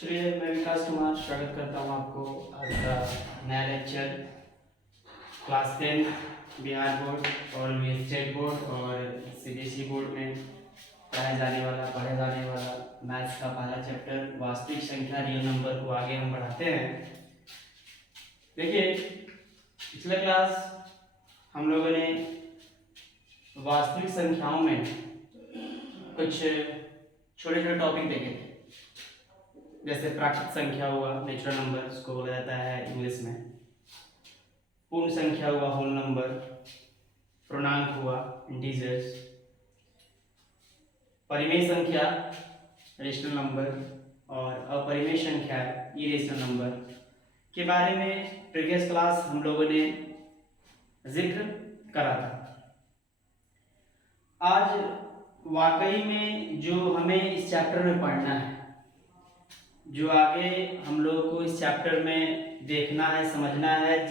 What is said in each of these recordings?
चलिए, मैं विकास कुमार स्वागत करता हूँ आपको आज का नया लेक्चर क्लास 10 बिहार बोर्ड और स्टेट बोर्ड और सीबीएसई बोर्ड में पढ़े जाने वाला मैथ्स का पहला चैप्टर वास्तविक संख्या रियल नंबर को आगे हम बढ़ाते हैं। देखिए, पिछले क्लास हम लोगों ने वास्तविक संख्याओं में कुछ छोटे छोटे टॉपिक देखे थे, जैसे प्राकृत संख्या हुआ, नेचुरल नंबर उसको बोला जाता है इंग्लिश में, पूर्ण संख्या हुआ, होल नंबर, पूर्णांक हुआ, इंटीजर्स, परिमेय संख्या, रेशनल नंबर, और अपरिमेय संख्या, इरेशनल नंबर के बारे में प्रीवियस क्लास हम लोगों ने जिक्र करा था। आज वाकई में जो हमें इस चैप्टर में पढ़ना है, जो आगे हम लोगों को इस चैप्टर में देखना है, समझना है,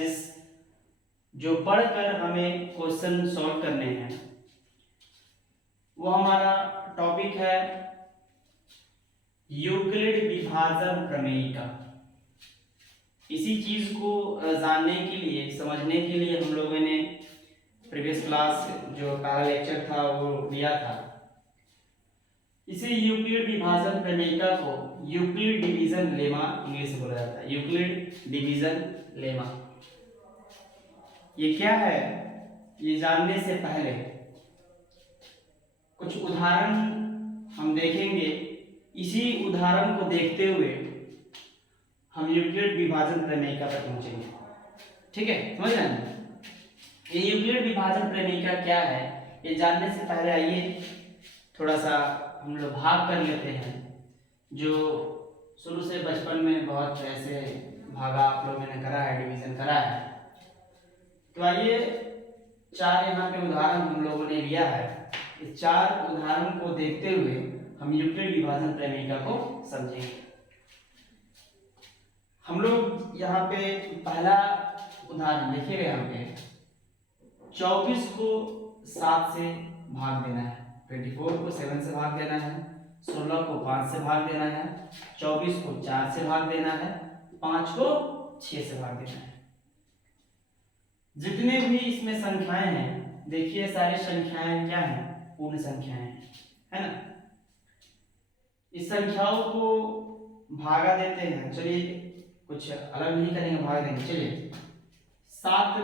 जो पढ़कर हमें क्वेश्चन सॉल्व करने हैं, वो हमारा टॉपिक है यूक्लिड विभाजन प्रमेय का। इसी चीज को जानने के लिए, समझने के लिए हम लोगों ने प्रीवियस क्लास जो पहला लेक्चर था वो लिया था। इसे यूक्लिड विभाजन प्रमेयिका को यूक्लिड डिवीजन लेमा इंग्लिश में बोला जाता है। यूक्लिड डिवीजन लेमा ये क्या है, ये जानने से पहले कुछ उदाहरण हम देखेंगे। इसी उदाहरण को देखते हुए हम यूक्लिड विभाजन प्रमेयिका तक पहुंचेंगे। ठीक है, समझ रहे हैं? ये यूक्लिड विभाजन प्रमेयिका क्या है, ये जानने से पहले आइए थोड़ा सा हम लोग भाग कर लेते हैं। जो शुरू से बचपन में बहुत ऐसे भागा आप लोगों ने करा है, डिवीजन करा है, तो आइए चार यहाँ पे उदाहरण हम लोगों ने लिया है। इस चार उदाहरण को देखते हुए हम यूक्लिड विभाजन प्रमेयिका को समझेंगे। हम लोग यहाँ पे पहला उदाहरण देखिएगा, यहाँ पे 24 को 7 से भाग देना है, 24 को 7 से भाग देना है, 16 को 5 से भाग देना है, 24 को 4 से भाग देना है, 5 को 6 से भाग देना है। जितने भी इसमें संख्याएं हैं, देखिए सारी संख्याएं क्या हैं, पूर्ण संख्याएं हैं, है ना। इस संख्याओं को भागा देते हैं। चलिए कुछ अलग नहीं करेंगे, भाग देंगे। चलिए 7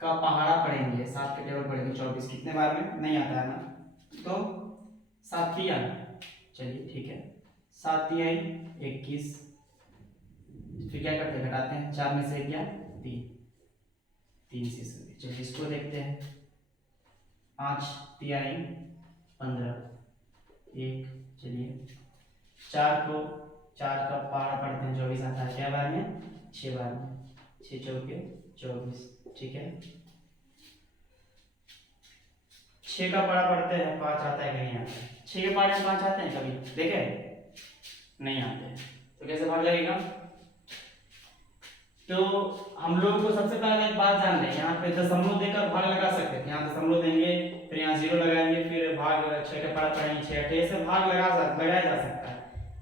का पहाड़ा पढ़ेंगे, 7 के टेबल पढ़ेंगे। 24 कितने बार में नहीं आता है ना, तो 7 3 चलिए ठीक है, 7 3 21। फिर क्या करते हैं, घटाते हैं, 4 में से क्या, 3 से। चलिए इसको देखते हैं, 5 3 15 1। चलिए 4 का पहाड़ा पढ़ते हैं, 24 आता है क्या बार में, 6 बार में, 6 चौके 24। ठीक है, 6 का पहाड़ा पढ़ते हैं, 5 आता है कि नहीं आता है? 6 के पहाड़े में 5 आते हैं कभी देखे, नहीं आते हैं, तो कैसे भाग लगेगा? तो हम लोग को सबसे पहले एक बात जान लें, यहाँ पे दशमलव देकर भाग लगा सकते हैं। यहाँ दशमलव देंगे, फिर यहाँ 0 लगाएंगे, फिर भाग 6 का पहाड़ा पढ़ेंगे, 6 8 से भाग लगाया जा सकता है।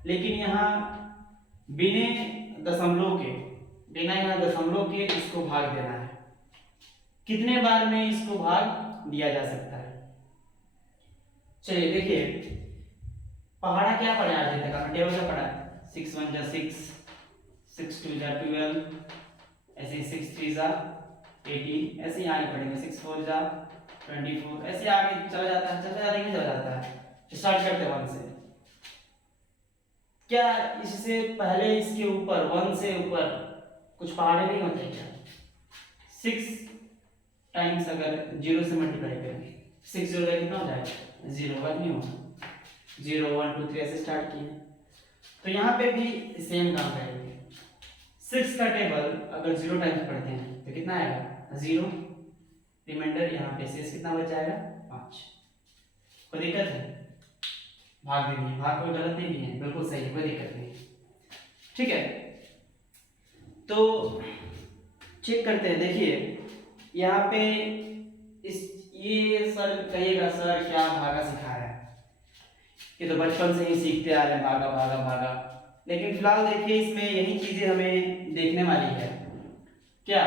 लेकिन यहाँ बिना दशमलव के इसको भाग देना है। कितने बार में इसको भाग दिया जा सकता है? चलिए देखिए, पहाड़ा क्या पढ़ा आज तक आपने, टेबल क्या पढ़ा, 6 1 जा 6, 6 2 जा 12, ऐसे 6 3 जा 18, ऐसे ही आगे पढ़ेंगे, 6 4 जा 24, ऐसे आगे चला जाता है, चला जाता है। स्टार्ट करते हैं 1 से। क्या इससे पहले इसके ऊपर 1 से ऊपर कुछ पहाड़े नहीं होते क्या? 6 टाइम्स अगर 0 से मल्टीप्लाई करेंगे, 6 0 कितना हो जाएगा, 0 1 नहीं होगा, 0 1 2 3 ऐसे स्टार्ट किए। तो यहाँ पे भी सेम काम करेंगे। 6 का टेबल अगर 0 टाइम्स पढ़ते हैं तो कितना आएगा, 0, रिमाइंडर यहाँ पे शेष कितना बच जाएगा, 5। कोई दिक्कत है? भाग देंगे, भाग कोई गलत नहीं है, बिल्कुल सही है, कोई दिक्कत नहीं। ठीक है, तो चेक करते हैं। देखिए यहाँ पे ये सर कहिएगा, सर क्या भागा सिखाया है? ये तो बचपन से ही सीखते आ रहे हैं, भागा भागा भागा। लेकिन फिलहाल देखिए इसमें यही चीजें हमें देखने वाली है। क्या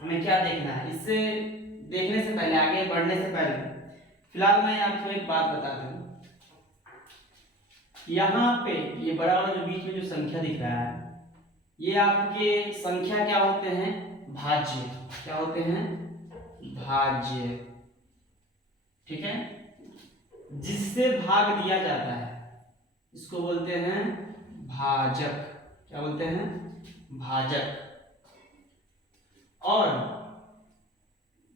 हमें क्या देखना है, इससे देखने से पहले, आगे बढ़ने से पहले फिलहाल मैं आपको एक बात बता दूं। यहाँ पे ये बड़ा वाला जो बीच में जो संख्या दिख रहा है, ये आपके संख्या क्या होते हैं, भाज्य। क्या होते हैं, भाज्य। ठीक है, जिससे भाग दिया जाता है इसको बोलते हैं भाजक। क्या बोलते हैं, भाजक। और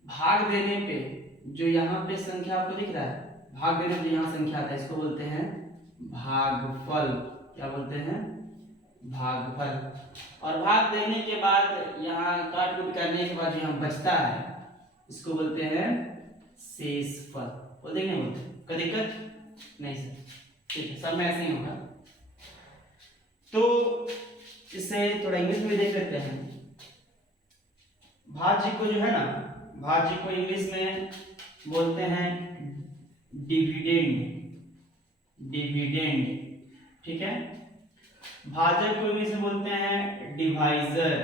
भाग देने पे जो यहाँ पे संख्या आपको दिख रहा है, भाग देने पे जो यहाँ संख्या आता है इसको बोलते हैं भागफल। क्या बोलते हैं, भागफल। और भाग देने के बाद यहाँ काट कूट करने के बाद जो यहाँ बचता है इसको बोलते हैं शेषफल। बोलते नहीं बोलते, कोई दिक्कत नहीं सर, ठीक है, सब में ऐसे ही होगा। तो इसे थोड़ा इंग्लिश में देख लेते हैं। भाज्य को जो है ना, भाज्य को इंग्लिश में बोलते हैं डिविडेंड। डिविडेंड, ठीक है। भाजक को इंग्लिश में बोलते हैं डिवाइजर।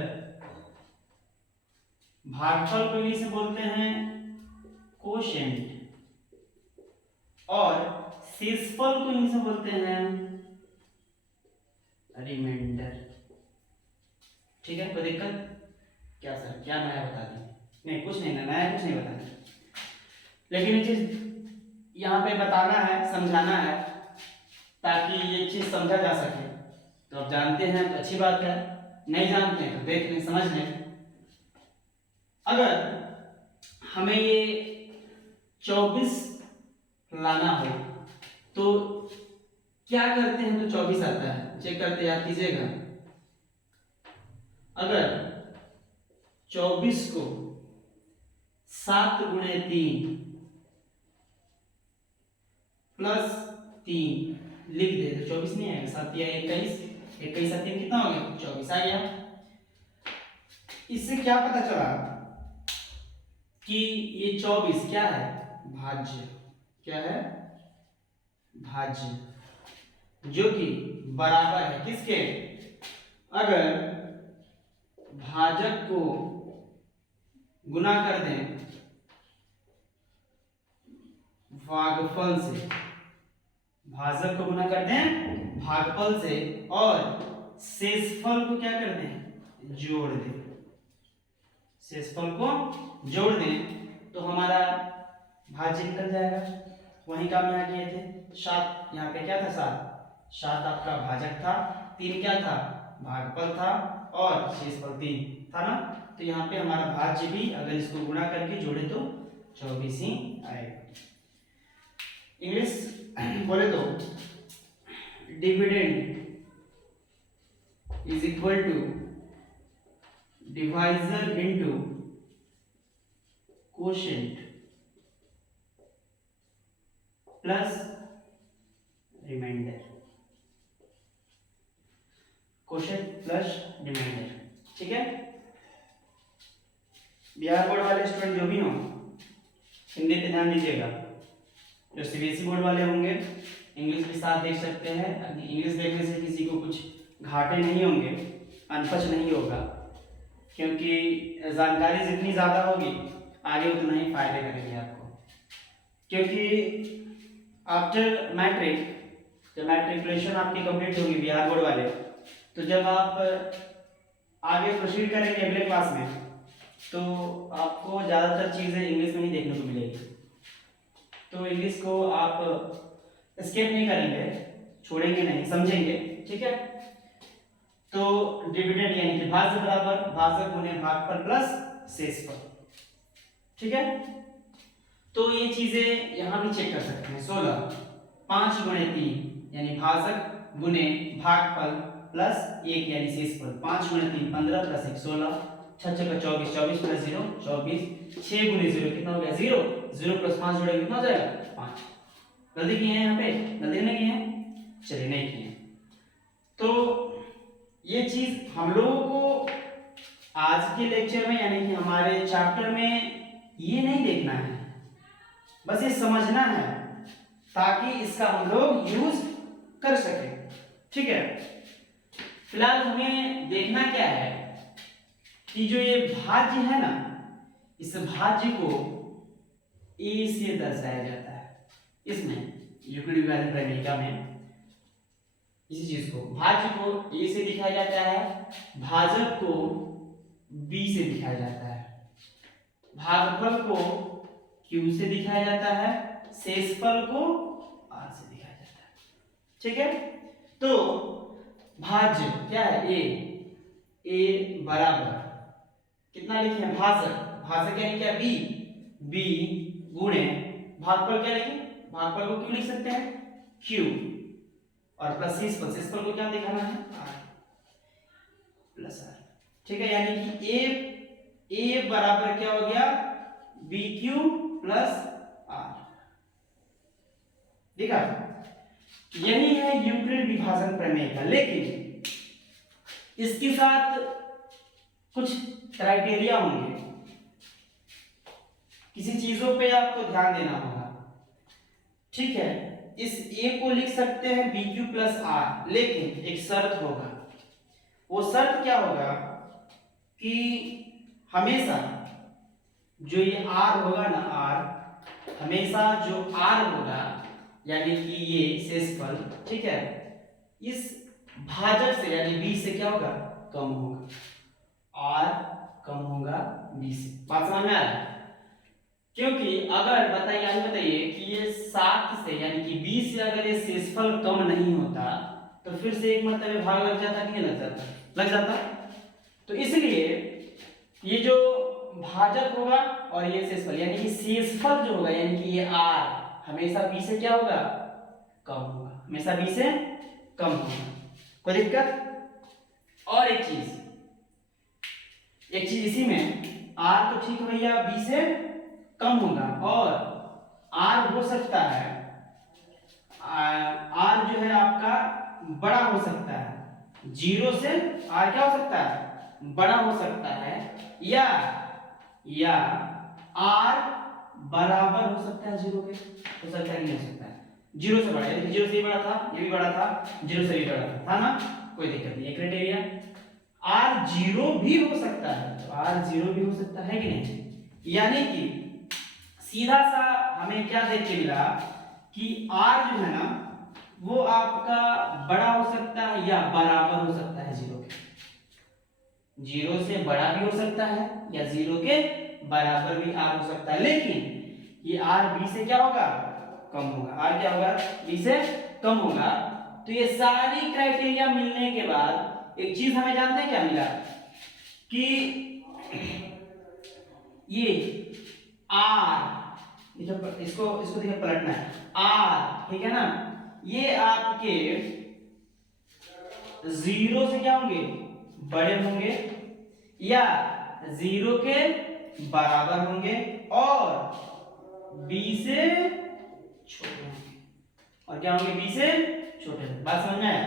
भागफल को इंग्लिश में बोलते हैं कोशेंट। और शेषफल को इंग्लिश में बोलते हैं रिमाइंडर। ठीक है, कोई दिक्कत? क्या सर, क्या नया बता दें? नहीं, कुछ नहीं, नया कुछ नहीं बताना, लेकिन ये चीज यहाँ पे बताना है, समझाना है, ताकि ये चीज समझा जा सके। तो आप जानते हैं तो अच्छी बात है, नहीं जानते हैं तो देख लें, समझ लें। अगर हमें ये 24 लाना हो तो क्या करते हैं, तो 24 आता है, चेक करते याद कीजिएगा। अगर 24 को 7 गुणे 3 प्लस 3 लिख दे तो 24 नहीं आएगा, 7 या 21, 21 7 3 कितना हो गया, 24 आ गया। इससे क्या पता चला कि ये 24 क्या है, भाज्य। क्या है, भाज्य, जो कि बराबर है किसके, अगर भाजक को गुना कर दें भागफल से, भाजक को गुना कर दें भागफल से, और शेषफल को क्या कर दें, जोड़ दें। शेषफल को जोड़ दें तो हमारा भाज्य निकल जाएगा। वही काम यहाँ किए थे, 7 यहाँ पे क्या था, 7 आपका भाजक था, 3 क्या था, भागफल था, और शेषफल 3 था ना। तो यहाँ पे हमारा भाज्य भी अगर इसको गुणा करके जोड़े तो 24 ही आएगा। इंग्लिश बोले तो dividend is equal to divisor into quotient plus remainder. Quotient plus remainder, ठीक है। बिहार बोर्ड वाले स्टूडेंट जो भी हों, हिंदी पे ध्यान दीजिएगा। जो सीबीएसई बोर्ड वाले होंगे इंग्लिश भी साथ देख सकते हैं। इंग्लिश देखने से किसी को कुछ घाटे नहीं होंगे, अनपढ़ नहीं होगा, क्योंकि जानकारी जितनी ज़्यादा होगी आगे उतना ही फायदे करेंगे आपको। क्योंकि आफ्टर मैट्रिक, जब मैट्रिकुलेशन आपकी कंप्लीट होगी बिहार बोर्ड वाले, तो जब आप आगे प्रोसीड करेंगे अगले क्लास में, तो आपको ज़्यादातर चीज़ें इंग्लिश में ही देखने को मिलेगी। तो इंग्लिश को आप स्किप नहीं करेंगे, छोड़ेंगे नहीं, समझेंगे, ठीक है। तो डिविडेंड यानी कि भाज्य बराबर भाजक गुने भागफल प्लस शेषफल, ठीक है। तो ये चीजें यहाँ भी चेक कर सकते हैं। 16 5 गुणे 3 यानी भाजक गुने भागफल प्लस 1 यानी शेषफल। 5 गुणे 3 15 प्लस 1 16, 6 का 24, 24 प्लस 0 24, 6 गुने 0 कितना हो गया 0, 0 प्लस 5 जोड़ेंगे कितना हो जाएगा 5। गलती की है यहाँ पे, गलती नहीं की है, चलिए नहीं की है। तो ये चीज हम लोगों को आज के लेक्चर में यानी कि हमारे चैप्टर में ये नहीं देखना है, बस ये समझना है ताकि इसका हम लोग यूज कर सकें, ठीक है। फिलहाल हमें देखना क्या है कि जो ये भाज्य है ना, इस भाज्य को a से दर्शाया जाता है। इसमें यूक्लिड विभाजन प्रमेयिका में इसी चीज को, भाज्य को a से दिखाया जाता है, भाजक को b से दिखाया जाता है, भागफल को q से दिखाया जाता है, शेषफल को r से दिखाया जाता है। ठीक है, तो भाज्य क्या है, a बराबर कितना लिखे हैं, भाजक, भाजक यानी क्या, b गुणे भागफल क्या लिखे, भागफल को क्यों लिख सकते हैं, q, और प्लस शेषफल, शेषफल को क्या दिखाना है, r प्लस r। ठीक है, यानी कि a बराबर क्या हो गया, bq प्लस r। देखा, यही है यूक्लिड विभाजन प्रमेय का, लेकिन इसके साथ कुछ क्राइटेरिया होंगे, किसी चीजों पे आपको ध्यान देना होगा। ठीक है, इस a को लिख सकते हैं bq प्लस r, लेकिन एक शर्त होगा। वो शर्त क्या होगा कि हमेशा जो ये r होगा ना, r हमेशा जो r होगा यानी कि ये शेषफल, ठीक है, इस भाजक से यानी b से क्या होगा, कम होगा, r कम होगा b से। बात समझ में आ रहा है? क्योंकि अगर बताइए, आगे बताइए कि ये 7 से यानी कि 20 से अगर ये शेषफल कम नहीं होता तो फिर से एक मर्तबे भाग लग जाता कि नहीं लग जाता, लग जाता। तो इसलिए ये जो भाजक होगा और ये शेषफल यानी कि शेषफल जो होगा यानी कि ये r हमेशा b से क्या होगा, कम होगा, हमेशा b से कम होगा। कोई दिक्कत? और एक चीज इसी में, r तो ठीक है भैया b से कम होगा, और r हो सकता है, r जो है आपका बड़ा हो सकता है, 0 से r क्या हो सकता है, बड़ा हो सकता है, या r बराबर हो सकता है 0 के, हो सकता है कि नहीं हो सकता है, 0 से बड़ा, यानी 0 से बड़ा था, ये भी बड़ा था, 0 से भी बड़ा था ना, कोई दिक्कत नहीं है। क्राइटेरिया r 0 भी हो सकता है, तो r 0 भी हो सकता है कि नहीं, यानी कि सीधा सा हमें क्या देख के मिला कि r जो है ना वो आपका बड़ा हो सकता है या बराबर हो सकता है 0 के, 0 से बड़ा भी हो सकता है या 0 के बराबर भी r हो सकता है, लेकिन ये r b से क्या होगा, कम होगा, r क्या होगा, b से कम होगा। तो ये सारी क्राइटेरिया मिलने के बाद एक चीज हमें जानते हैं क्या मिला कि ये r, इसको देखिए पलटना है, r, ठीक है ना, ये आपके 0 से क्या होंगे, बड़े होंगे या 0 के बराबर होंगे और b से छोटे होंगे, और क्या होंगे, b से छोटे। बात समझ में आया?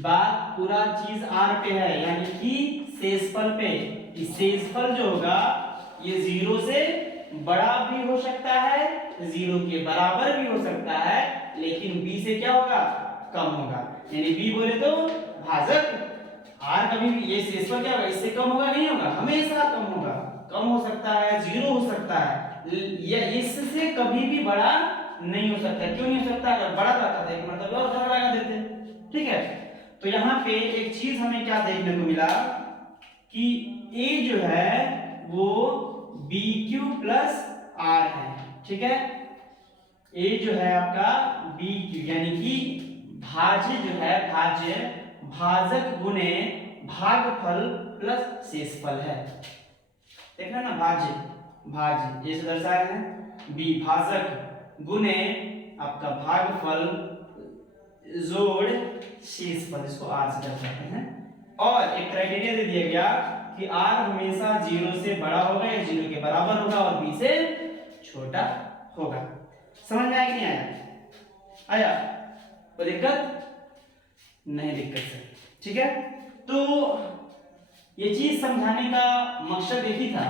बात पूरा चीज r पे है, यानी कि शेषफल पे। इस शेषफल जो होगा ये 0 से बड़ा भी हो सकता है, 0 के बराबर भी हो सकता है, लेकिन b से क्या होगा, कम होगा। यानी b बोले तो भाजक r कभी भी, ये शेषफल क्या होगा, इससे कम होगा नहीं होगा, हमेशा कम होगा, कम हो सकता है, 0 हो सकता है, या इससे कभी भी बड़ा नहीं हो सकता। क्यों नहीं हो सकता, अगर बड़ा रहता था एक मतलब और बड़ा लगा देते। ठीक है, तो यहाँ पे एक चीज हमें क्या देखने को मिला कि a जो है वो bq प्लस r है। ठीक है, a जो है आपका bq यानी कि भाज्य जो है, भाज्य भाजक गुणे भागफल प्लस शेषफल है। देखना ना, भाज्य ये से दर्शाया है, b भाजक गुणे आपका भागफल जोड़ शेषफल, इसको r से दर्शाते हैं। और एक क्राइटेरिया दे दिया गया कि r हमेशा 0 से बड़ा होगा या 0 के बराबर होगा और b से छोटा होगा। समझ में आया कि नहीं आया? आया? कोई दिक्कत नहीं? दिक्कत से ठीक है। तो ये चीज समझाने का मकसद एक ही था।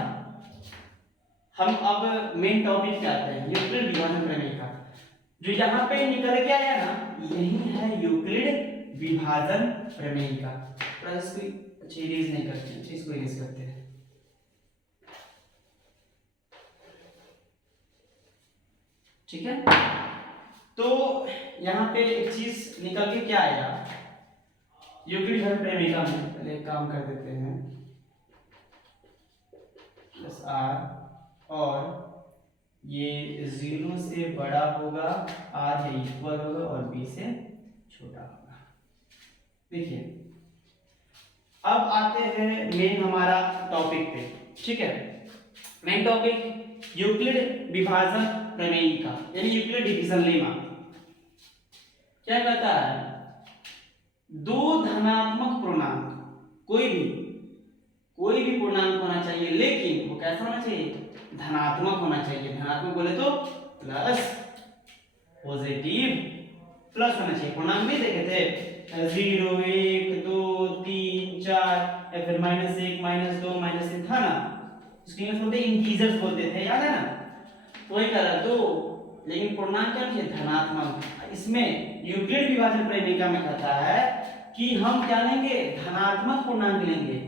हम अब मेन टॉपिक पे आते हैं, यूक्लिड विभाजन प्रमेय का। जो यहाँ पे निकल के आया ना, यही है यूक्लिड विभाजन प्रमेय का। थोड़ा इसको अच्छा इरेज नहीं करते हैं, इसको इरेज करते हैं। ठीक है, तो यहाँ पे एक चीज निकल के क्या आया, यूक्लिड विभाजन प्रमेय का में पहले एक काम कर देते हैं, प्लस आर, और ये 0 से बड़ा होगा, आर है इक्वल होगा और बी से छोटा होगा। देखिए अब आते हैं मेन हमारा टॉपिक पे। ठीक है, मेन टॉपिक यूक्लिड विभाजन प्रमेय का, यानी यूक्लिड डिवीजन लेमा। क्या कहता है, दो धनात्मक पूर्णांक, कोई भी पूर्णांक होना चाहिए, लेकिन वो कैसा होना चाहिए, धनात्मक होना चाहिए। धनात्मक बोले तो प्लस, पॉजिटिव प्लस होना चाहिए। पूर्णांक नहीं देखे थे 0 1 2 3 4 या फिर -1 -2 -3 था ना, उसके इंग्लिश बोलते इंटीजर्स बोलते थे, याद है ना। तो वही करा दो, लेकिन पूर्णांक क्या है, धनात्मक। इसमें यूक्लिड विभाजन प्रमेय में कहता है कि हम क्या लेंगे, धनात्मक पूर्णांक लेंगे।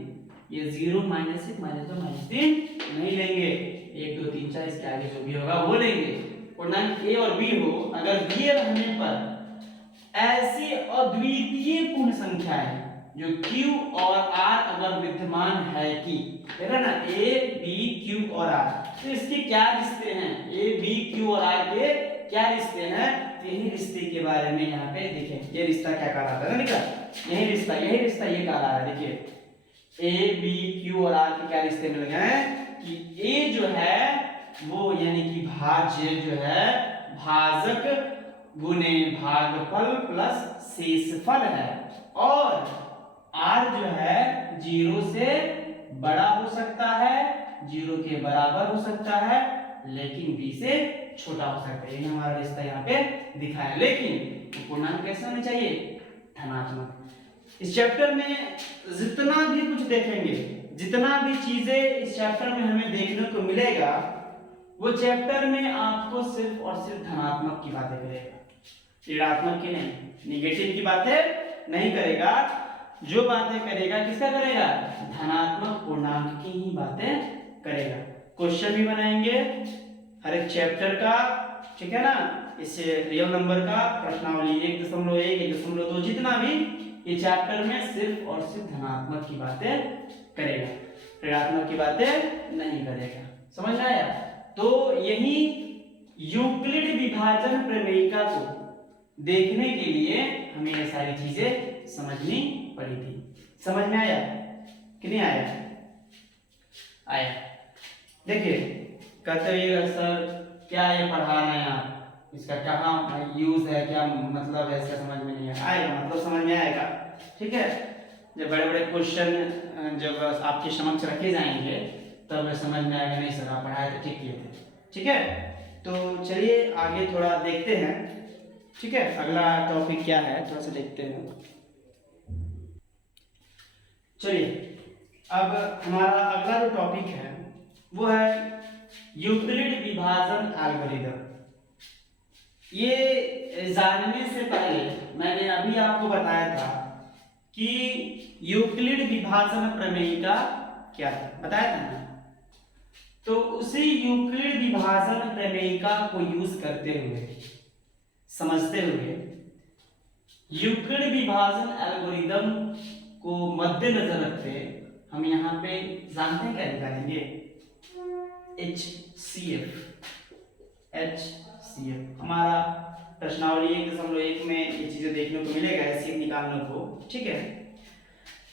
ये 0 -1 -2 -3 नहीं लेंगे, 1 2 3 4 इसके आगे जो भी होगा वो लेंगे। पूर्णांक a और b हो, अगर दिए रहने पर ऐसी अद्वितीय पूर्ण संख्या है जो q और r अगर विद्यमान है कि, देखा ना, a b q और r, तो इसके क्या रिश्ते हैं, a b q और r के क्या रिश्ते हैं, यही रिश्ते के बारे में यहाँ पे देखें। ये रिश्ता क्या कहलाता है ना बेटा, यही रिश्ता ये कहला रहा है। देखिए a b q और r के क्या रिश्ते मिल गए हैं कि a जो है वो यानी कि भाज्य जो है भाजक गुने भागफल प्लस शेषफल है, और r जो है 0 से बड़ा हो सकता है, 0 के बराबर हो सकता है, लेकिन b से छोटा हो सकता है। ये हमारा रिश्ता यहाँ पे दिखाया। लेकिन पूर्णांक कैसे होने चाहिए, धनात्मक। इस चैप्टर में जितना भी कुछ देखेंगे, जितना भी चीजें इस चैप्टर में हमें देखने को मिलेगा, वो चैप्टर में आपको सिर्फ और सिर्फ धनात्मक की बातें करेगा, ऋणात्मक की नहीं, निगेटिव की बातें नहीं करेगा। जो बातें करेगा किसका करेगा, धनात्मक पूर्णांक की ही बातें करेगा। क्वेश्चन भी बनाएंगे हर एक चैप्टर का, ठीक है ना। इस रियल नंबर का प्रश्नावली 1.1 1.2 जितना भी ये चैप्टर में सिर्फ और सिर्फ धनात्मक की बातें करेगा, ऋणात्मक की बातें नहीं करेगा। समझ में आया। तो यही यूक्लिड विभाजन प्रमेयिका को देखने के लिए हमें ये सारी चीजें समझनी पड़ी थी। समझ में आया कि नहीं आया, आया। देखिए कहते हैं सर क्या ये पढ़ा रहे हैं आप, इसका कहाँ यूज है, क्या मतलब है, इसका समझ में नहीं आएगा, मतलब समझ में आएगा। ठीक है, जब बड़े बड़े क्वेश्चन जब आपके समक्ष रखे जाएंगे तब समझ में आएगा, नहीं सर आप पढ़ाए तो ठीक किए थे। ठीक है, तो चलिए आगे थोड़ा देखते हैं। ठीक है, अगला टॉपिक क्या है थोड़ा सा देखते हैं। चलिए अब हमारा अगला जो टॉपिक है वो है यूक्लिड विभाजन एल्गोरिथम। ये जानने से पहले मैंने अभी आपको बताया था कि यूक्लिड विभाजन प्रमेयिका क्या है, बताया था ना। तो उसी यूक्लिड विभाजन प्रमेयिका को यूज करते हुए, समझते हुए, यूक्लिड विभाजन एल्गोरिथम को मद्देनजर रखते हम यहाँ पे जानते हैं क्या निकालेंगे, HCF। हमारा प्रश्नावली 1.1 में ये चीजें देखने को मिलेगा, HCF निकालने को। ठीक है,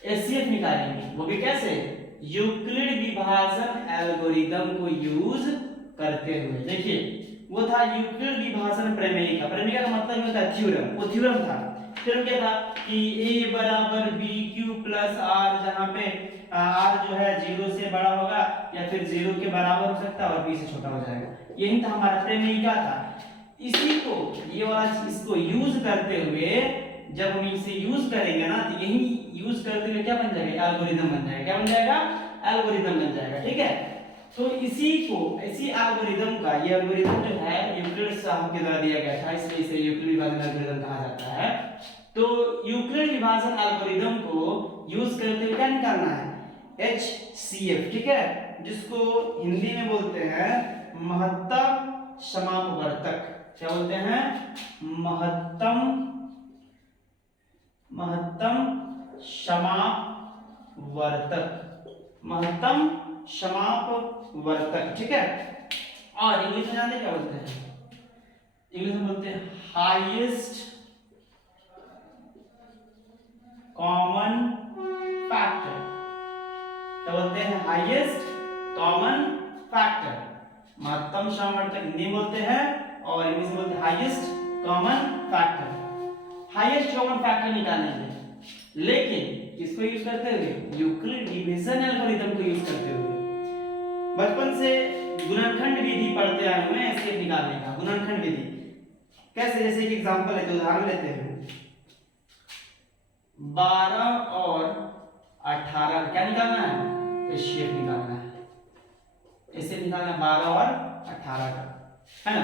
HCF निकालेंगे, वो भी कैसे, यूक्लिड विभाजन एल्गोरिथम को यूज करते हुए। देखिए वो था यूक्लिड विभाजन प्रमेयिका। प्रमेयिका का मतलब होता है थ्योरम, वो थ्योरम था। थ्योरम क्या था कि a बराबर bq प्लस r, जहाँ पे r जो है 0 से बड़ा होगा या फिर 0 के बराबर हो सकता है और b से छोटा हो जाएगा। यही था हमारा प्रमेयिका था। इसी को, ये वाला चीज को यूज करते हुए, जब हम इसे यूज करेंगे ना, तो यही यूज करते हुए क्या बन जाएगा, एल्गोरिथम बन जाएगा। क्या बन जाएगा, एल्गोरिथम बन जाएगा। ठीक है, तो इसी एल्गोरिथम का, ये एल्गोरिथम जो है यूक्लिड साहब के द्वारा दिया गया था, इसलिए इसे यूक्लिड विभाजन एल्गोरिथम कहा जाता है। तो यूक्लिड विभाजन एल्गोरिदम को यूज करते हुए क्या निकालना है, HCF, ठीक है, जिसको हिंदी में बोलते हैं महत्तम समापवर्तक। क्या बोलते हैं, महत्तम समापवर्तक, महत्तम समापवर्तक, ठीक है। और इंग्लिश में जानते क्या बोलते हैं, इंग्लिश में बोलते हैं हाईएस्ट कॉमन फैक्टर। क्या बोलते हैं, हाईएस्ट कॉमन फैक्टर, महत्तम समापवर्तक हिंदी में बोलते हैं और इंग्लिश में बोलते हैं highest common factor. Highest common factor निकालने के लिए, लेकिन किसको यूज करते हुए, यूक्लिड डिवीजन एल्गोरिथम को यूज करते हुए। बचपन से गुणनखंड विधि पढ़ते आए हुए हैं इसके निकालने का, गुणनखंड विधि कैसे, जैसे एक एग्जांपल है, तो उदाहरण लेते हैं 12 और 18 क्या निकालना है, एचसीएफ निकालना है, ऐसे निकालना है 12 और 18 का, है ना।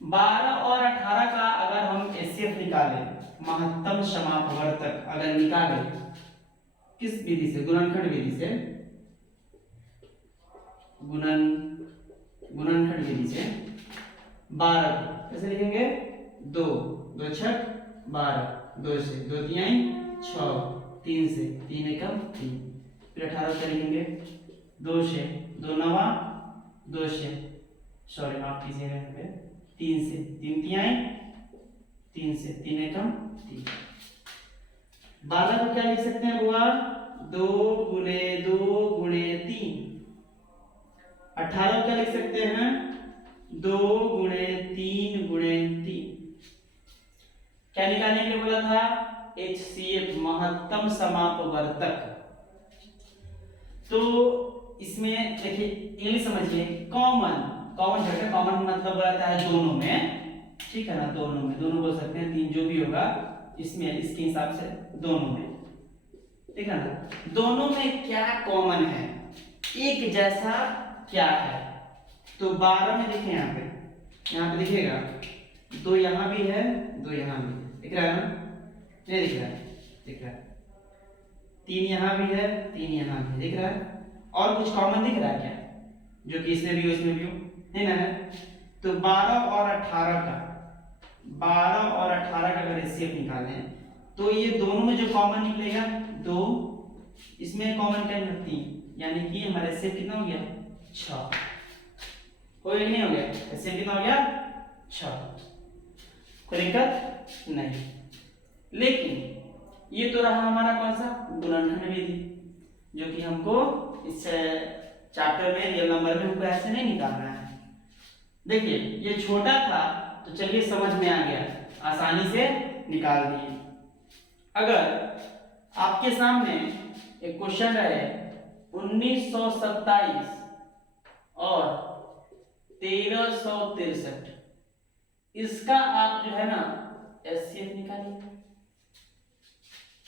12 और 18 का अगर हम एचसीएफ निकालें, महत्तम समापवर्तक अगर निकालें, किस विधि से, गुणनखंड विधि से, गुणनखंड विधि से 12 को कैसे लिखेंगे, 2 2 छक 12, 2 से 2 तिहाई 6, 3 से 3 एकम 3, फिर 18 से लिखेंगे 2 से 2 नवा 2 से, सॉरी माफ कीजिएगा यहाँ पे, 3 से 3 तिहाई 3 से 3 एकम 3। 12 को क्या लिख सकते हैं बुआ, 2 गुणे 2 गुणे 3। 18 क्या लिख सकते हैं, 2 गुणे 3 गुणे 3। क्या निकालने के लिए बोला था, HCF, महत्तम समापवर्तक। तो इसमें देखिए इंग्लिश समझिए, कॉमन, कॉमन घटक, कॉमन मतलब बोला है दोनों में, ठीक है ना, दोनों में, दोनों बोल सकते हैं, 3 जो भी होगा इसमें, इसके हिसाब से दोनों में, ठीक है ना। दोनों में क्या कॉमन है, एक जैसा क्या है, तो 12 में देखिए यहाँ पे दिखेगा 2 यहाँ भी है, 2 यहाँ भी, दिख रहा है ना, नहीं दिख रहा है, दिख रहा है, 3 यहाँ भी है, 3 यहाँ भी दिख रहा है, और कुछ कॉमन दिख रहा है क्या, जो कि इसमें भी हो इसमें भी हो, है ना। तो 12 और 18 का, 12 और 18 का अगर एचसीएफ निकालें तो ये दोनों में जो कॉमन निकलेगा 2, इसमें कॉमन क्या है 3, यानी कि हमारा एचसीएफ कितना हो गया, 6, हो गया नहीं हो गया, एचसीएफ कितना हो गया, 6, कोई दिक्कत नहीं। लेकिन ये तो रहा हमारा कौन सा, गुणनखंड विधि, जो कि हमको इस चैप्टर में रियल नंबर में हमको ऐसे नहीं निकालना है। देखिए ये छोटा था तो चलिए समझ में आ गया, आसानी से निकाल दिए। अगर आपके सामने एक क्वेश्चन रहे 1927 और 1363, इसका आप जो है ना एचसीएफ निकालिए,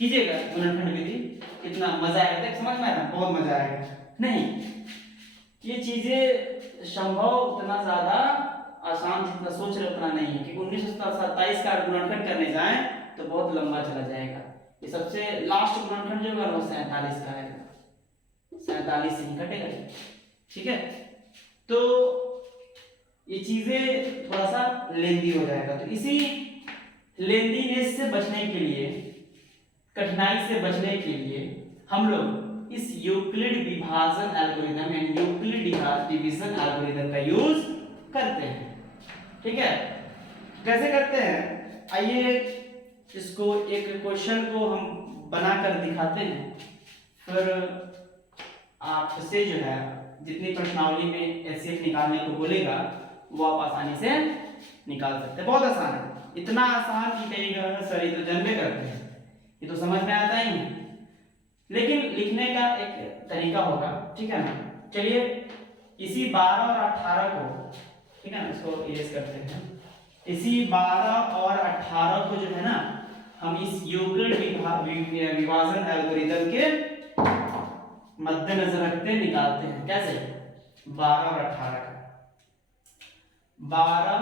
कीजिएगा गुणनखंड विधि, कितना मजा आएगा, देख समझ में आएगा, बहुत मजा आएगा। नहीं, ये चीजें संभव उतना ज्यादा आसान जितना सोच रहे उतना नहीं है, क्योंकि 1927 का गुणनखंड करने जाएं तो बहुत लंबा चला जाएगा। ये सबसे लास्ट गुणनखंड जो है वो 47 का है, 47 से ही कटेगा, ठीक है। तो ये चीजें थोड़ा सा लेंदी हो जाएगा, तो इसी लेंदीनेस से बचने के लिए, कठिनाई से बचने के लिए हम लोग इस यूक्लिड विभाजन एल्गोरिथम यानी यूक्लिड डिवीजन एल्गोरिथम का यूज करते हैं, ठीक है। कैसे करते हैं, आइए इसको एक क्वेश्चन को हम बनाकर दिखाते हैं, फिर आपसे जो है जितनी प्रश्नावली में एचसीएफ निकालने को बोलेगा वो आप आसानी से निकाल सकते हैं। बहुत आसान है, इतना आसान कि कहेगा सर ये तो जानबे करते हैं, ये तो समझ में आता ही नहीं, लेकिन लिखने का एक तरीका होगा, ठीक है ना। चलिए इसी 12 और 18 को, ठीक है ना, इसको इरेज करते हैं। इसी 12 और 18 को जो है ना हम इस यूक्लिड विभाजन एल्गोरिथम के मद्देनजर रखते निकालते हैं। कैसे, 12 और 18 का, 12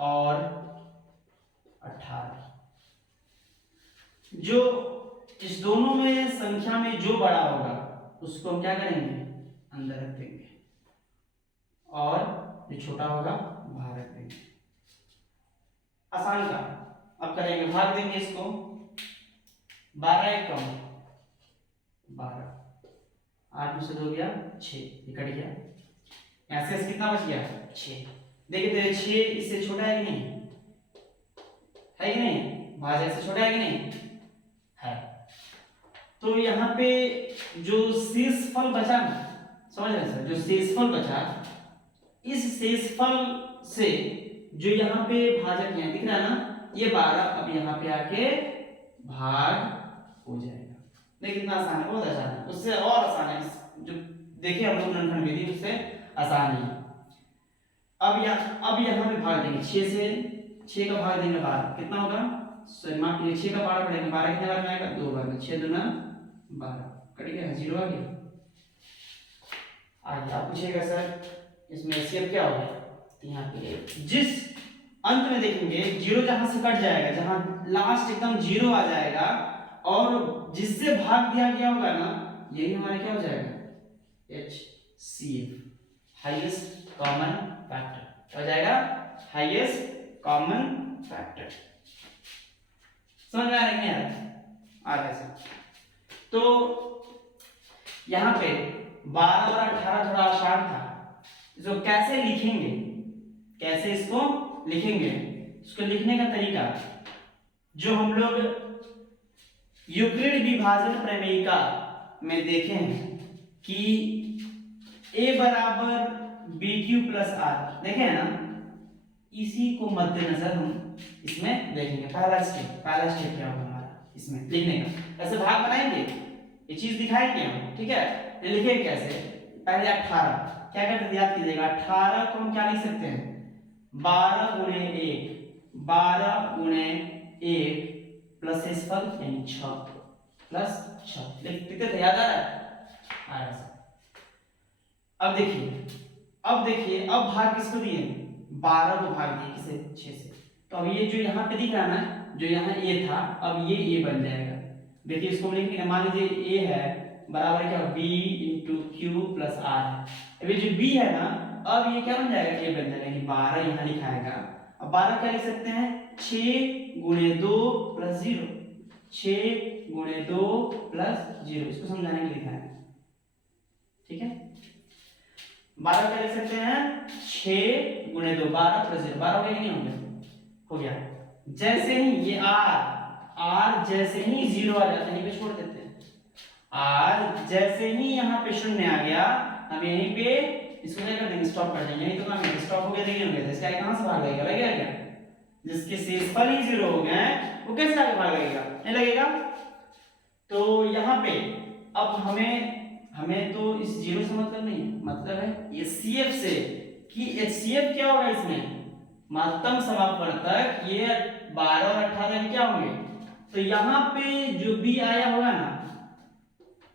और 18 जो इस दोनों में संख्या में जो बड़ा होगा उसको हम क्या करेंगे, अंदर रख देंगे, और जो छोटा होगा बाहर रख देंगे। आसान का। अब करेंगे, भाग देंगे इसको, 12 एक कम 12, 8 में से 2 गया 6, ये कट गया, यहाँ से कितना बच गया 6। देखिए तो ये 6 इससे छोटा है कि नहीं, है कि नहीं, भाजक से छोटा है कि नहीं है। तो यहाँ पे जो शेषफल बचा ना, समझ रहे सर, जो शेषफल बचा, इस शेषफल से जो यहाँ पे भाजक यहाँ दिख रहा है ना, ये 12 अब यहाँ पे आके भाग हो जाएगा। देखिए कितना आसान है, बहुत आसान है, उससे और आसान है, जो देखिए हम लोग गुणनखंड विधि उससे आसान है। अब यहाँ पे भाग देंगे 6 से, 6 का भाग देंगे 12, कितना होगा, माफ कीजिए 6 का 12 पड़ेगा, 12 कितने बार में आएगा, 2 बार में, 6 दूना 12, कट गया, 0 आ गया। आगे आप पूछेगा सर इसमें एचसीएफ क्या होगा, तो यहाँ पे जिस अंत में देखेंगे 0 जहां से कट जाएगा, जहां लास्ट एकदम 0 आ जाएगा, और जिससे भाग दिया गया होगा ना, यही हमारा क्या हो जाएगा, HCF, हाईएस्ट कॉमन फैक्टर हो जाएगा, हाईएस्ट कॉमन फैक्टर। समझ में आ रही है आगे से। तो यहाँ पे 12 और 18 थोड़ा आसान था, इसको कैसे लिखेंगे, कैसे इसको लिखेंगे, इसको लिखने का तरीका जो हम लोग यूक्लिड विभाजन प्रमेयिका में देखे हैं कि a बराबर BQ प्लस R, देखे हैं ना, इसी को मद्देनजर हम इसमें देखेंगे। पहला स्टेप क्या होगा हमारा इसमें लिखने का, ऐसे भाग बनाएंगे, ये चीज दिखाएंगे हम, ठीक है। ये लिखेंगे कैसे, पहले 18 क्या करते थे, याद कीजिएगा, 18 को हम क्या लिख सकते हैं, 12 गुणे 1, 12 गुणे 1 प्लस शेषफल यानी 6 प्लस 6 लिखते थे, याद आ रहा है। अब देखिए अब भाग किसको दिए, 12 को भाग दिए किसे, 6 से। तो अब ये जो यहाँ पे दिख रहा है ना, जो यहाँ a था, अब ये a बन जाएगा। देखिए इसको लिखेंगे, मान लीजिए a है बराबर क्या, b into Q plus R है। अब ये जो b है ना, अब ये क्या बन जाएगा, a बन जाएगा, कि 12 यहाँ लिखाएगा। अब 12 क्या लिख सकते हैं, 6 गुणे 2 प्लस 0, 6 गुणे 2 प्लस 0, इसको समझाने के लिए लिखा है, ठीक है। 12 क्या लिख सकते हैं, 6 गुणे 2, 12 प्लस 0, 12 हो गया कि नहीं हो गया। जैसे ही ये r जैसे ही 0 आ जाता है, यहीं पे छोड़ देते हैं, r जैसे ही यहाँ पे 0 आ गया, हम यहीं पे इसको क्या कर देंगे, स्टॉप कर देंगे, यही तो काम है, स्टॉप हो गया, देखिए हो गया, इसका कहां से भाग लगेगा, लगेगा क्या, जिसके शेषफल ही 0 हो गए वो कैसे आगे भाग लगेगा, नहीं लगेगा। तो यहाँ पे अब हमें तो इस 0 से मतलब नहीं है, मतलब है HCF से, कि HCF क्या होगा इसमें, महत्तम समापवर्तक, ये 12 और 18 क्या होंगे। तो यहाँ पे जो B आया होगा ना,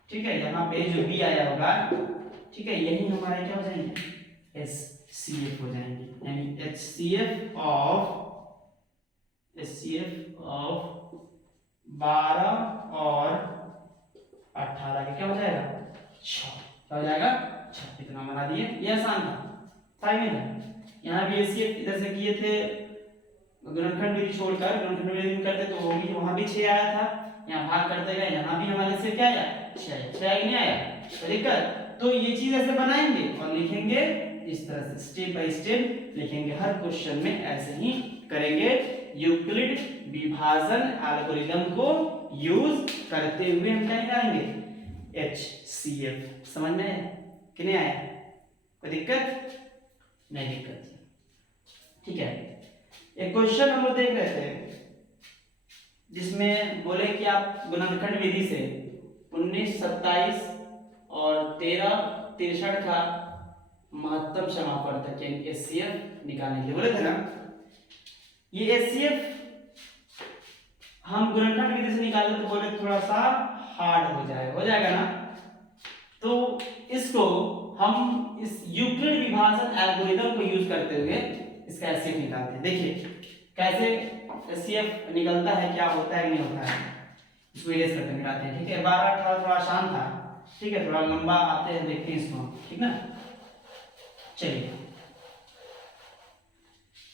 ठीक है, यहाँ पे जो B आया होगा, ठीक है, यही हमारे क्या हो जाएंगे, HCF हो जाएंगे, यानी HCF ऑफ 12 और 18 के क्या हो जाएगा, 6, क्या हो जाएगा 6, इतना बना दिए, ये आसान था नहीं था। यहाँ भी HCF इधर से किए थे, गुणनखंड विधि छोड़कर गुणनखंड विधि में करते तो वो भी वहां भी 6 आया था, यहाँ भाग करते गए, यहाँ भी हमारे से क्या आया, 6 आया, नहीं आया, तो दिक्कत। तो ये चीज ऐसे बनाएंगे और लिखेंगे इस तरह से, स्टेप बाय स्टेप लिखेंगे, हर क्वेश्चन में ऐसे ही करेंगे, यूक्लिड विभाजन एल्गोरिथम को यूज करते हुए हम क्या निकालेंगे, HCF। समझ में आया कि नहीं आया, कोई दिक्कत नहीं, दिक्कत, ठीक है। एक क्वेश्चन हम लोग देख रहे थे जिसमें बोले कि आप गुणनखंड विधि से 19, 27 और 13, 63 का महत्तम समापवर्तक यानी HCF निकालने के लिए बोले थे ना। ये HCF हम गुणनखंड विधि से निकाले तो बोले थोड़ा सा हार्ड हो जाएगा ना। तो इसको हम इस यूक्लिड विभाजन एल्गोरिथम को यूज करते हुए इसका HCF निकालते हैं। देखिए कैसे HCF निकलता है, क्या होता है नहीं होता है। इसको इरेज करते मिटाते हैं, ठीक है। 12 18 थोड़ा आसान था, ठीक है, थोड़ा लंबा आते हैं, देखते हैं इसको, ठीक ना। चलिए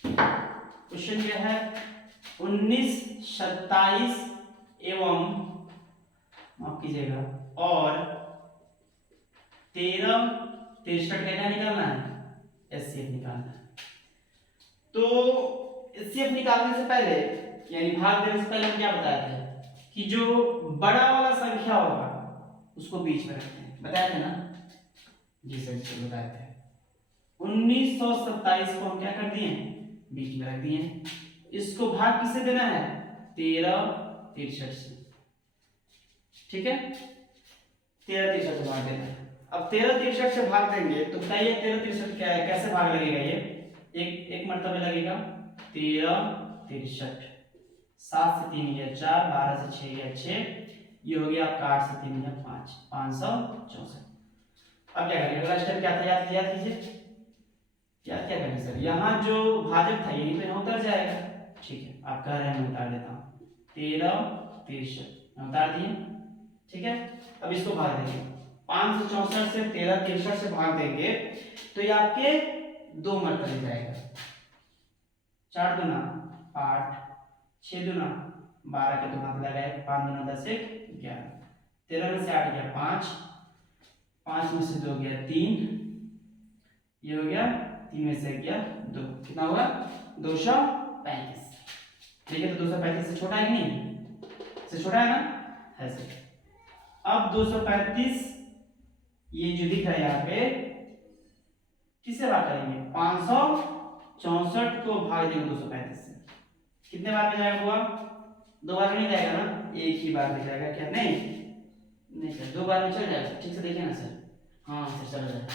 क्वेश्चन क्या है, 19 27 एवं माफ कीजिएगा और 13 63 का क्या निकालना है, एचसीएफ निकालना है। तो एचसीएफ निकालने से पहले यानी भाग देने से पहले हम क्या बताए थे कि जो बड़ा वाला संख्या होगा उसको बीच में रखते हैं, बताया था ना। जी सर जी बताए थे। 1927 को हम क्या कर दिए, बीच में रख दिए। इसको भाग किससे देना है, 13 63 से, ठीक है। 13 63 से भाग देना है। अब 13 63 से भाग देंगे तो बताइए 13 63 क्या है, कैसे भाग लगेगा, ये एक मर्तबे लगेगा। 13 63 7 से 3 गया 4, 12 से 6 गया 6, ये हो गया आपका 8 से 3 गया 5, 564। अब क्या करेंगे, अगला स्टेप क्या था, याद कीजिए। याद क्या करेंगे सर, यहाँ जो भाजक था यहीं पे यहाँ उतर जाएगा, ठीक है। आप कह रहे हैं मैं उतार देता हूँ, 13 63 उतार दिए, ठीक है। अब इसको भाग देंगे, 564 से 13 63 से भाग देंगे तो ये आपके 2 मरतबे जाएगा। 4 दूना 8, 6 दूना 12 के 2 हाथ लगाए, 5 दूना 10 1 11, 13 में से 8 गया 5, 5 में से 2 गया 3, ये हो गया 3 में से गया 2, कितना होगा 235। देखिए तो 235 से छोटा है कि नहीं, से छोटा है ना, है सर। अब 235 ये जो दिख रहा है यहाँ पे किससे भाग करेंगे, 564 को भाग देंगे 235 से, कितने बार में जाएगा हुआ, 2 बार में नहीं जाएगा ना, एक ही बार में जाएगा क्या, नहीं सर 2 बार में चल जाएगा, ठीक से देखिए ना सर, हाँ सर चल जाएगा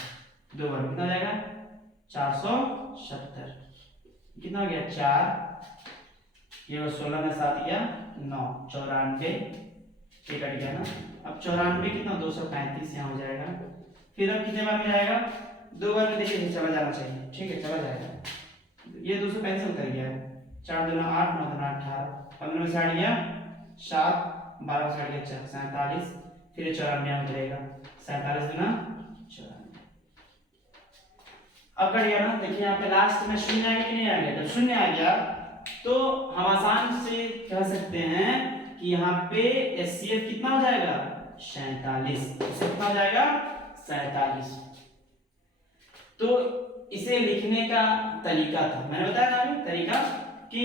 2 बार में, कितना जाएगा 470, कितना हो गया 4, ये 16 में 7 गया 9, 94, ये कट गया ना। अब 94 कितना 235 यहाँ हो जाएगा। फिर अब कितने बार में जाएगा, 2 बार में, देखिए चला जाना चाहिए, ठीक है चला जाएगा। ये 235 उतर गया, 4 दूना 8, 9 दूना 18, 15 में से 8 गया 7, 12 में से 8 गया 47, फिर 94 यहाँ उतरेगा, 47 दूना 94। अब कट गया ना, देखिए यहाँ पे लास्ट में शून्य आ गया कि नहीं आ गया, जब शून्य आ गया तो हम आसान से कह सकते हैं कि यहाँ पे एचसीएफ कितना हो जाएगा 47, कितना हो जाएगा 47। तो इसे लिखने का तरीका था, मैंने बताया ना अभी तरीका, कि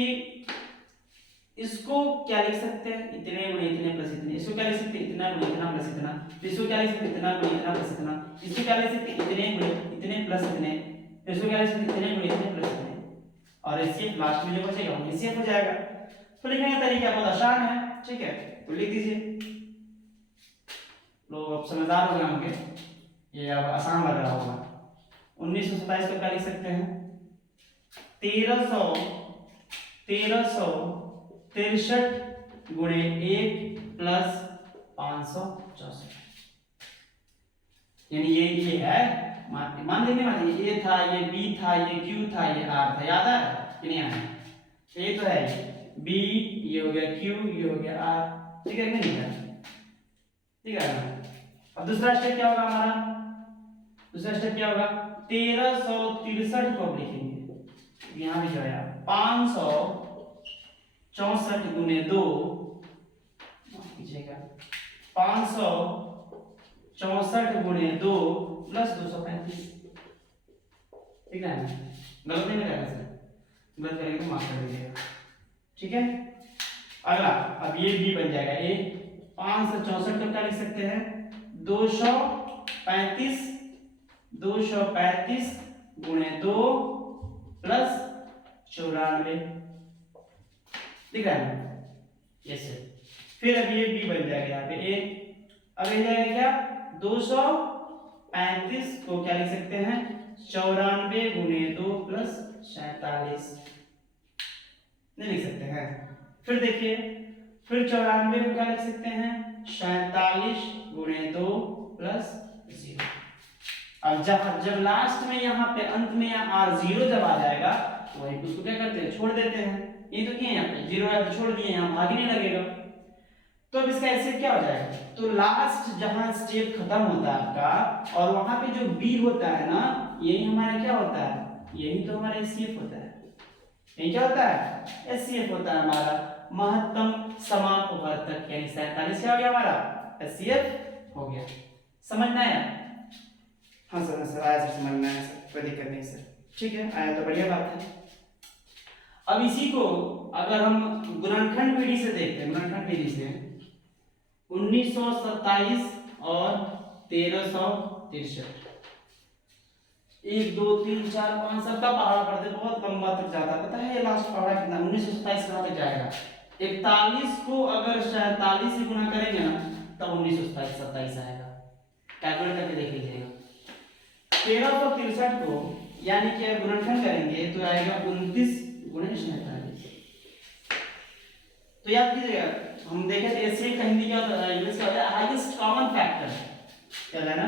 इसको क्या लिख सकते हैं, इतने गुणे इतने प्लस इतने, इसको क्या लिख सकते हैं इतना गुणे इतना प्लस इतना, इसको क्या लिख सकते हैं इतना गुणे इतना प्लस इतना, इसको क्या लिख सकते हैं इतने गुणे इतने प्लस इतने, इसको क्या लिख सकते हैं इतने गुणे इतने प्लस इतने, और इसके लास्ट में जो बचेगा वो एचसीएफ हो जाएगा। तो लिखने का तरीका बहुत आसान है, ठीक है, तो लिख दीजिए। लोग अब समझदार हो गए होंगे, ये अब आसान लग रहा होगा। 1927 को क्या लिख सकते हैं 1363 गुणे 1 प्लस 564, यानी ये है, मान लेंगे ना, ये था, ये बी था, ये क्यू था, ये आर था, याद है कि नहीं आया, ये तो है बी, ये हो गया क्यू, ये हो गया आर, ठीक है नहीं है, ठीक है ना। अब दूसरा स्टेप क्या होगा हमारा, दूसरा स्टेप क्या होगा 1363 को लिखेंगे, यहाँ भी जो है 564 गुने 2, कीजिएगा 564 गुने 2 प्लस 235, ठीक है ना, गलत नहीं करेगा सर, गलत करेंगे तो माफ कर दीजिएगा, ठीक है। अगला अब ये बी बन जाएगा, ए 564 को क्या लिख सकते हैं 235 गुणे 2 प्लस 94, दिख रहा है ना, यस सर। फिर अब ये बी बन जाएगा यहाँ पे ए, अब ये जाएगा क्या 235 को क्या लिख सकते हैं 94 गुणे 2 प्लस 47, नहीं लिख सकते हैं। फिर देखिए, फिर 94 को क्या लिख सकते हैं 47 गुणे 2 प्लस 0। अब जब लास्ट में यहाँ पे अंत में यहाँ r0 जब आ जाएगा तो वही उसको क्या करते हैं छोड़ देते हैं, ये तो क्या है यहाँ पे 0 है तो छोड़ दिए, यहाँ भाग ही नहीं लगेगा। तो अब इसका एचसीएफ क्या हो जाएगा, तो लास्ट जहां स्टेप खत्म होता है आपका और वहां पे जो बी होता है ना, यही हमारा क्या होता है, यही तो हमारा एचसीएफ होता है। यही क्या होता है, एचसीएफ होता है हमारा महत्तम समापवर्तक, यानी 47 क्या हो गया हमारा, एचसीएफ हो गया। समझना है? हाँ सर आया सर, समझना है सर, कोई दिक्कत नहीं सर। ठीक है, आया तो बढ़िया बात है। अब इसी को अगर हम गुणनखंड विधि से देखते हैं, गुणनखंड विधि से 1927 और 1363, 1 2 3 4 5 सबका पहाड़ा पढ़ते बहुत लंबा तक जाता है। पता है ये लास्ट पहाड़ा कितना, 1927 कहां तक जाएगा, 41 को अगर 47 से गुणा करेंगे ना तब 1927 आएगा। कैलकुलेट करके देख लीजिएगा। 1363 को यानी कि गुणनखंड करेंगे तो आएगा 29 गुणे 47। तो याद कीजिएगा, हम देखें तो एचसीएफ का हिंदी क्या होता है, इंग्लिश का होता है हाईएस्ट कॉमन फैक्टर। क्या है ना,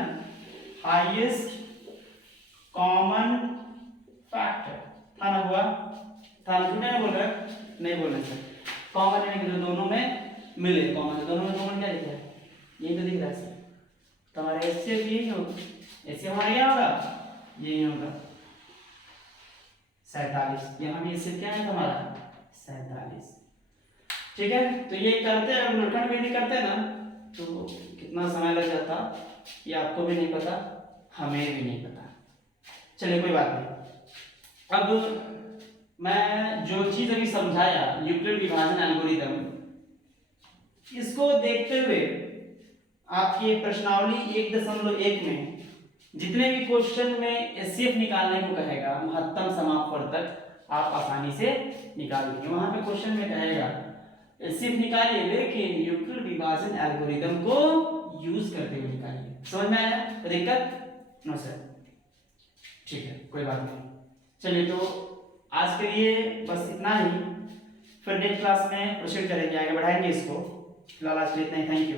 हाईएस्ट कॉमन फैक्टर। था ना हुआ, था ना, झूठे नहीं बोल रहे, नहीं बोल रहे सर। कॉमन यानी कि जो दोनों में मिले, कॉमन, दोनों में कॉमन क्या लिखा है, यही तो दिख रहा है सर। तो हमारा एचसीएफ यही होगा, एचसीएफ हमारा क्या होगा, यही होगा 47। यहाँ भी एचसीएफ क्या है हमारा 47। ठीक है, तो ये करते हैं, गुणनखंड विधि करते हैं ना तो कितना समय लग जाता ये आपको भी नहीं पता, हमें भी नहीं पता। चलिए कोई बात नहीं। अब मैं जो चीज अभी समझाया यूक्लिड विभाजन एल्गोरिथम, इसको देखते हुए आपकी प्रश्नावली 1.1 में जितने भी क्वेश्चन में एचसीएफ निकालने को कहेगा, महत्तम समापवर्तक, आप आसानी से निकाल लेंगे। वहां पे क्वेश्चन में कहेगा एचसीएफ निकालिए लेकिन यूक्लिड विभाजन एल्गोरिथम को यूज करते हुए निकालिए। समझ में आया? कोई दिक्कत? नो सर, ठीक है, कोई बात नहीं। चलिए तो आज के लिए बस इतना ही, फिर नेक्स्ट क्लास में प्रोसीड करेंगे, आगे बढ़ाएंगे इसको। फिलहाल आज के लिए इतना ही, थैंक यू।